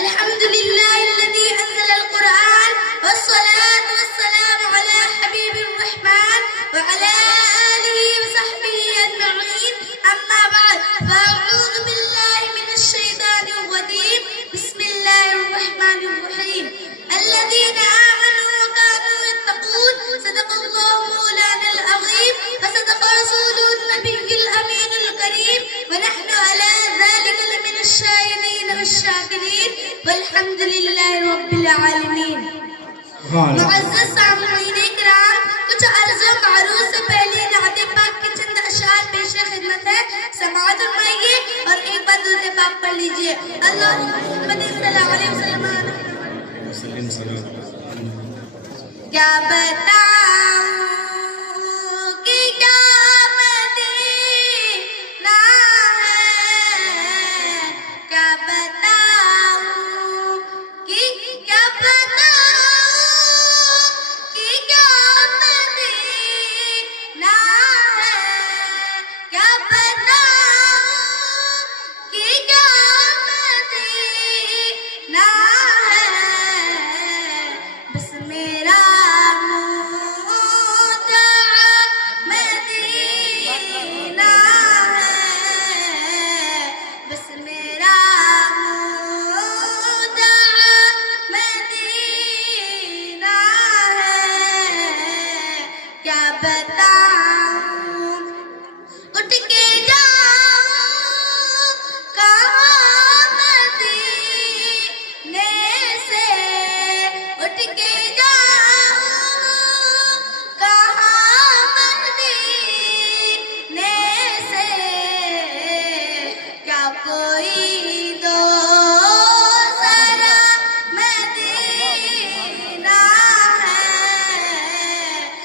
الحمد لله الذي أنزل القرآن والصلاة والسلام على حبيب الرحمن وعلى آله وصحبه أجمعين أما بعد فأعوذ بالله من الشيطان الرجيم بسم الله الرحمن الرحيم الذين آمنوا وكانوا يتقون صدق الله مولانا العظيم وصدق رسوله النبي الأمين الكريم ونحن على ذلك لمن الشاهدين والشاكرين والحمد لله رب العالمین۔ معزز سامعین کرام، کچھ عرض و معروض سے پہلے نعت پاک کے چند اشعار پیش خدمت ہے، سماعت فرمائیے اور ایک بار درود پاک پڑھ لیجئے۔ اللہ محمد صلی اللہ علیہ وسلم۔ کیا بتاؤں کہ کیا مدینہ ہے، کیا بتاؤں کہ کیا بتاؤں کہ کیا مدینہ ہے، کیا بتاؤں کہ کیا مدینہ ہے، بس میرا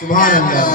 سبحان اللہ۔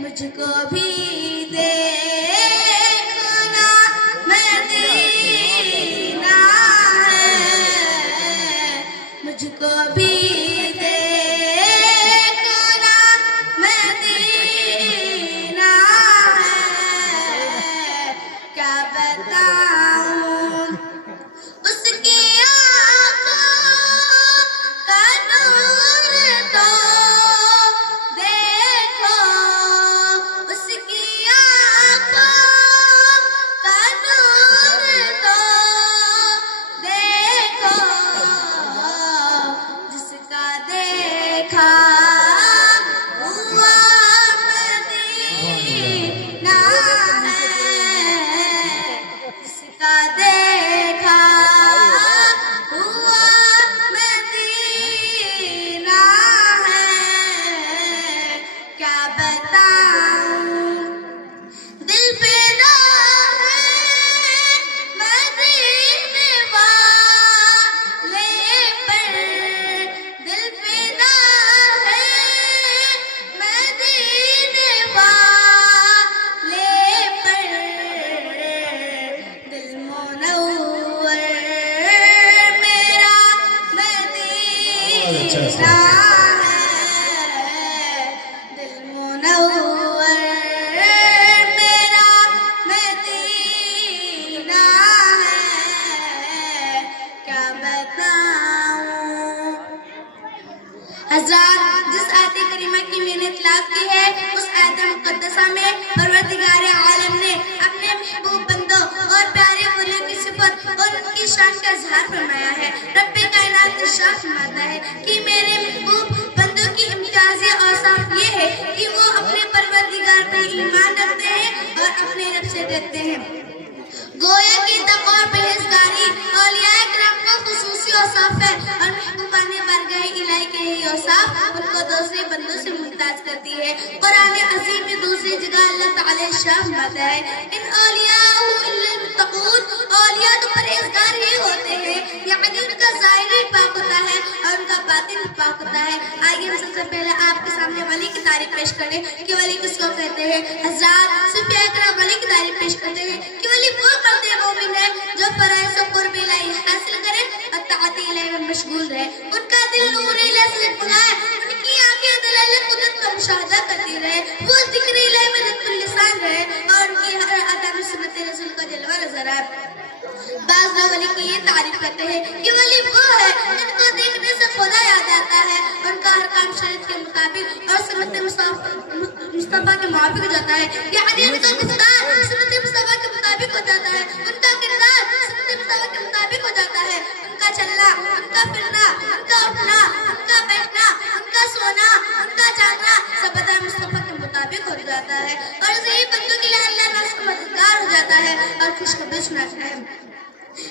مجھ کو بھی دیکھنا مدینہ ہے، مجھ کو بھی دیکھنا مدینہ ہے، کیا بتاؤں اس کی آنکھوں کا نور تو دل منور میرا مدینہ ہے، کیا بتاؤں۔ حضرات، جس آیت کریمہ کی میں نے تلاوت کی ہے، اس آیت مقدسہ میں پروردگار عالم نے اپنے محبوب بندوں اور پیارے اولیاء کی صفت اور ان کی شان کا اظہار فرمایا ہے۔ رب کائنات ارشاد فرماتا ہے کہ میرے محبوب بندوں کی امتیازی اوصاف یہ ہے کہ وہ اپنے پروردگار پر ایمان رکھتے ہیں اور اپنے رب سے ڈرتے ہیں۔ گویا کی تقوی اور پرہیزگاری اولیاء کرام کو خصوصی اوصاف ہے اور محبوبان بارگاہ الہی کے یہ اوصاف ان کو دوسرے بندوں سے ممتاز کرتی ہے۔ قرآن عظیم میں دوسری جگہ اللہ تعالی ارشاد فرماتا ہے، ان اولیاء الا المتقون، اولیاء تو پرہیزگار ہی ہوتے ہیں، یعنی ان کا ظاہر پاک ہوتا ہے باطن پاک ہوتا ہے. آئیے ہم سب سے پہلے آپ کے سامنے ولی کی تعریف پیش کریں کہ ولی کس کو کہتے ہیں. حضرات صوفیاء کرام ولی کی تعریف پیش کرتے ہیں کہ ولی وہ مرد مومن ہے جو فرائض و قرب الہی حاصل کرے اور طاعت الہی میں مشغول رہے. ان کا دل نور الہی سے جگمگائے, ان کی آنکھیں دلائل قدرت کا مشاہدہ کرتی رہے, وہ ذکر الہی میں ذکر اللسان رہے اور ان کی ہر ادا میں سنت رسول کا جلوہ نظر آئے. بعض لوگ ولی کی یہ تعریف کرتے ہیں کہ ولی وہ ہے جن کو دیکھنے سے خدا یاد آتا ہے, ان کا ہر کام شریعت کے مطابق اور سنت مصطفیٰ کے موافق ہو جاتا ہے, یعنی ان کا گفتار سنت مصطفیٰ کے مطابق ہو جاتا ہے, ان کا کردار سنت مصطفیٰ کے مطابق ہو جاتا ہے, ان کا چلنا, ان کا پھرنا, ان کا اٹھنا, ان کا بیٹھنا, ان کا سونا, ان کا جاگنا سب ادا مصطفیٰ کے مطابق ہو جاتا ہے, اور صحیح بندوں کے لیے اللہ کا اس کا مددگار ہو جاتا ہے اور خوشخبری سناتا ہے.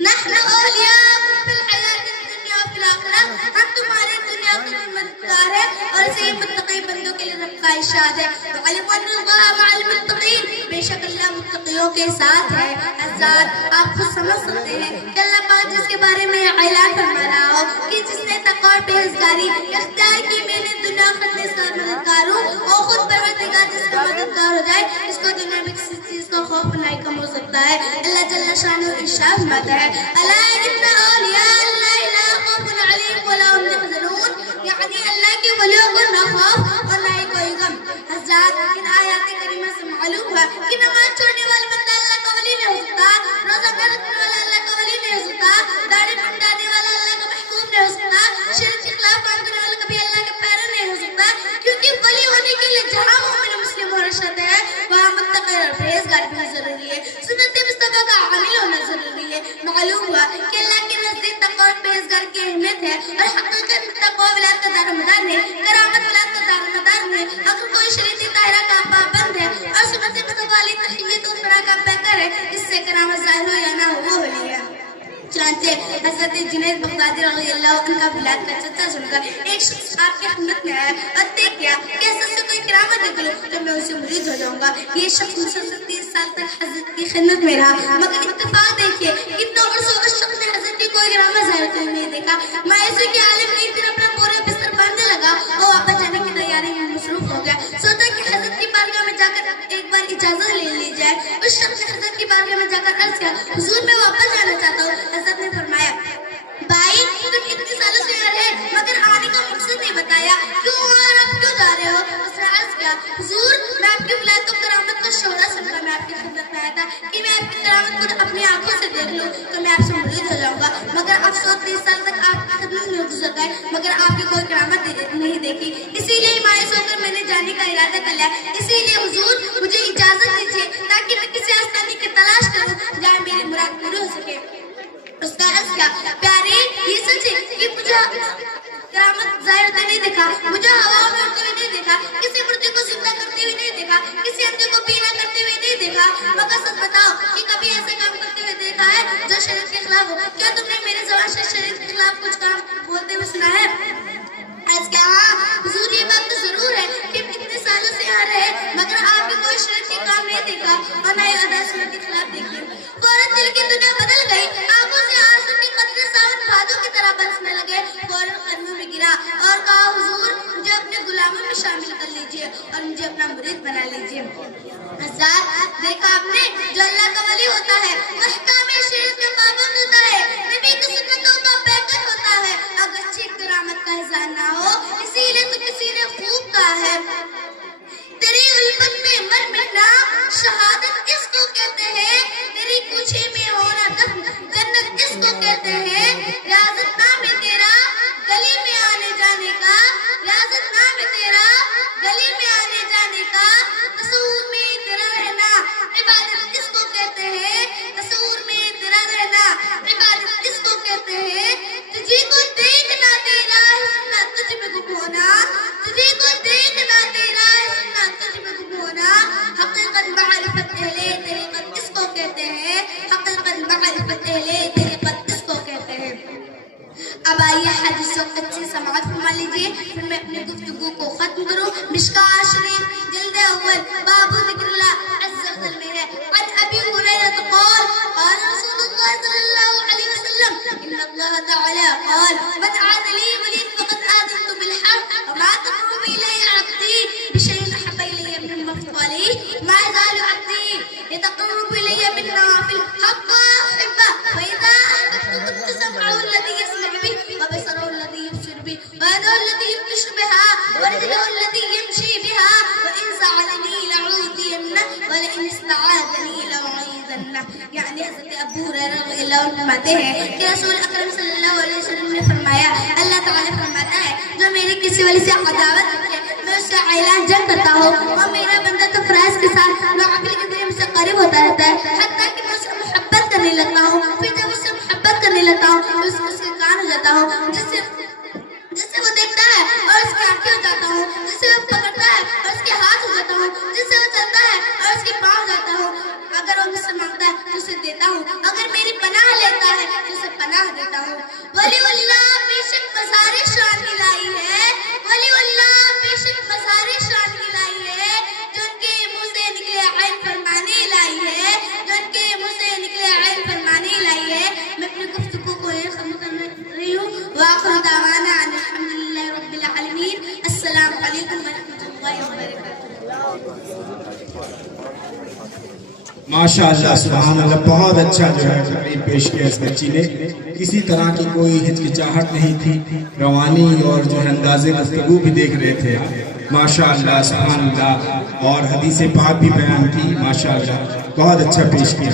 نحن اولیاءکم فی الحیات الدنیا و فی الآخرہ, ہم تمہارے دنیا کے مددگار ہیں اور صحیح متقی بندوں کے لیے رب کا ارشاد ہے. وَعَلِمُوا أَنَّ اللَّهَ مَعَ الْمُتَّقِينَ, بے شک اللہ متقیوں کے ساتھ ہے. حضرات آپ خود سمجھ سکتے ہیں کہ اللہ پاک جس کے بارے میں اعلان فرما رہا ہو کہ جس نے تقوی اور پرہیزگاری اختیار کی, میں نے دنیا آخرت میں اس کا مددگار ہوں, اور خود پروردگار جس کا مددگار ہو جائے اس کو دنیا میں کسی چیز کا خوف نہیں کم ہو سکتا ہے. اللہ جل شانہ ارشاد فرماتا ہے الا ان اولیاء اللہ لا خوف علیہم ولا هم يحزنون, یعنی اللہ کے ولیوں کو نہ خوف اور نہ ہی کوئی غم. حضرات ان آیات کریمہ سے معلوم ہوا کہ نماز چھوڑنے والا بندہ اللہ کا ولی نہیں ہو سکتا, روزہ نہ رکھنے والا اللہ کا ولی نہیں ہو سکتا, داڑھی منڈانے والا اللہ کا محبوب نہیں ہو سکتا, شرک کے خلاف کام کرنے والا کبھی اللہ کے پیرا نہیں ہو سکتا, کیونکہ ولی ہونے کے لیے جہاں مومن مسلم اور ارشاد ہے وہاں متقی اور پرہیزگار بھی ضروری ہے, سنت مصطفیٰ کا عامل ہونا ضروری ہے. معلوم ہوا کہ اللہ کے نزدیک تقوی اور پرہیزگار کی اہمیت ہے, اور حقیقت تقوی ولایت کا دارمدار ہے, کرامت ولایت کا دارمدار ہے. اگر کوئی شریعت طاہرہ کا پابند ہے اور سنت مصطفیٰ علیہ تحیت و فرا کا پیکر ہے, اس سے کرامت ظاہر ہو یا نہ ہو وہ ولی ہے. چنانچہ حضرت جنید بغدادی رضی اللہ عنہ کا ولایت کا چرچا سن کر ایک شخص آپ کی خدمت میں آیا اور طے کیا کہ حضرت سے کوئی کرامت دیکھ لوں تو میں اسے مرید ہو جاؤں گا. یہ شخص مسلسل 30 سال تک حضرت کی خدمت میں رہا, مگر اتفاق دیکھیے کتنے عرصوں اس شخص نے حضرت کی کوئی کرامت ظاہر ہوتے نہیں دیکھا. مایوسی کے عالم میں ایک دن اپنا پورا بستر باندھنے لگا اور واپس جانے کی تیاری میں مصروف ہو گیا. سوچا کہ حضرت کی بارگاہ میں جا کر ایک بار اجازت لے لی جائے. اس شخص نے حضرت کی بارگاہ میں جا کر عرض کیا, حضور میں واپس جانا چاہتا ہوں. حضرت نے فرمایا بھائی تم اتنے سالوں سے آ رہے مگر آنے کا مقصد نہیں بتایا, کیوں اور آپ کیوں جا رہے ہو؟ اس نے عرض کیا حضور میں آپ کی ولایت و کرامت کا شہرا سن کر میں آپ کی خدمت میں آیا تھا کہ میں آپ کی کرامت کو اپنی آنکھوں سے دیکھ لوں تو میں آپ سے مرید ہو جاؤں گا, مگر افسوس 30 سال تک آپ کی خدمت میں گزر گئے مگر آپ کی کوئی کرامت نہیں دیکھی, اسی لیے مایوس ہو کر میں نے جانے کا ارادہ کر لیا. اسی لیے حضور مجھے اجازت دیجیے تاکہ میں کسی آستانے کی تلاش کروں جہاں میری مراد پوری ہو سکے. اس کا عرض کیا پیارے یہ سچ ہے کہ مجھے کرامت ظاہر ہوتے نہیں دیکھا, مجھے ہوا میں اڑتے ہوئے نہیں دیکھا, کسی مردے کو زندہ کرتے ہوئے نہیں دیکھا, کسی اندھے کو بینا کرتے ہوئے نہیں دیکھا, مگر سچ بتاؤ کہ کبھی ایسے کام کرتے ہوئے دیکھا ہے جو شریعت کے خلاف ہو؟ کیا تم نے میرے زبان سے شریعت کے خلاف کچھ کام بولتے ہوئے سنا ہے؟ آج کیا ہاں حضور یہ بات تو ضرور ہے کہ اتنے سالوں سے آ رہے مگر آپ نے کوئی شریعت کے کام نہیں دیکھا اور نہ ہی ادا سنت کے خلاف دیکھی. فوراً دل کی دنیا بدل گئی, آنکھوں سے آنسو کے قطرے ساون بھادوں کی طرح برسنے لگے. فوراً قدموں میں گرا اور کہا حضور مجھے اپنے غلاموں میں شامل کر لیجئے اور مجھے اپنا مرید بنا لیجئے. حضرات دیکھا آپ نے جو اللہ کا ولی ہوتا ہے وہ احکام شریعت کا پابند ہوتا ہے, نبی کی سنتوں کا پیکر ہوتا ہے, اگرچہ کرامت کا احسان نہ ہو. اسی لیے تو کسی نے خوب کہا ہے تیری الفت میں مر مٹنا شہادت کس کو کہتے ہیں, تیری کوچھے میں ہونا دفن جنت کس کو کہتے ہیں, ریاضت نام ہے تیرا گلی میں آنے جانے کا, ریاضت نام ہے تیرا گلی میں آنے جانے کا, تصور میں تیرا رہنا عبادت کس کو کہتے ہیں, تصور میں تیرا رہنا عبادت کس کو کہتے ہیں, تجھے کو دیکھنا تیرا سننا تجھ میں گم ہونا, تجھے کو دیکھنا تیرا سننا تجھ میں گم ہونا, حقیقت معرفت اہل طریقت کس کو کہتے ہیں, حقیقت معرفت اہل طریقت کس کو کہتے ہیں. اب آئیے حدیث و قدس سے سماعت فرما لیجئے, پھر میں اپنے گفتگو کو ختم کروں. مشکاۃ شریف جلد اول باب ذکر اللہ عز و جل میں ہے عن ابی ہریرہ قال قال رسول اللہ صلی اللہ علیہ وسلم ان اللہ تعالی قال من عاد لی ولی فقد ورجله التي يمشي بها وإن سألني لأعطينه ولئن استعاذني لأعيذنه. یعنی حضرت ابو ہریرہ رضی اللہ عنہ فرماتے ہیں کہ رسول اکرم صلی اللہ علیہ وسلم نے فرمایا اللہ تعالیٰ فرماتا ہے جو میری کسی ولی سے عداوت رکھے میں اس سے اعلان جنگ کرتا ہوں اور میرا بندہ تو فرائض کے ساتھ نوافل کے ذریعے مجھ سے قریب ہوتا رہتا ہے حتیٰ کہ میں اس سے محبت کرنے لگتا ہوں. پھر جب اس سے محبت کرنے لگتا ہوں تو اس کے کان ہو جاتا ہوں جس سے وہ دیکھتا ہے اور اس کی آنکھیں ہو جاتا ہوں جس سے وہ پکڑتا ہے اور اس کے ہاتھ ہو جاتا ہوں جس سے وہ چلتا ہے اور اس کے پاؤں ہو جاتا ہوں. اگر وہ مجھ سے مانگتا ہے تو اسے دیتا ہوں اگر میری پناہ لیتا ہے تو اسے پناہ دیتا ہوں. ولی اللہ بے شک مزار شان کی لائی ہے ولی اللہ بے شک مزار شان کی لائی ہے جو ان کے منہ سے نکلے عین فرمانے لائی ہے جو ان کے منہ سے نکلے عین فرمانے لائی ہے. میں اپنی گفتگو کو یہ ختم کرنے رہی ہوں. وآخر دعوانا ان الحمدللہ رب العالمین. السلام علیکم ورحمۃ اللہ وبرکاتہ. ماشاءاللہ سبحان اللہ بہت اچھا جو ہے تقریر پیش کیا اس بچی نے. کسی طرح کی کوئی ہچکچاہٹ نہیں تھی. روانی اور جو ہے انداز گفتگو بھی دیکھ رہے تھے. ماشاءاللہ سبحان اللہ اور حدیث پاک بھی بیان کی. ماشاءاللہ بہت اچھا پیش کیا.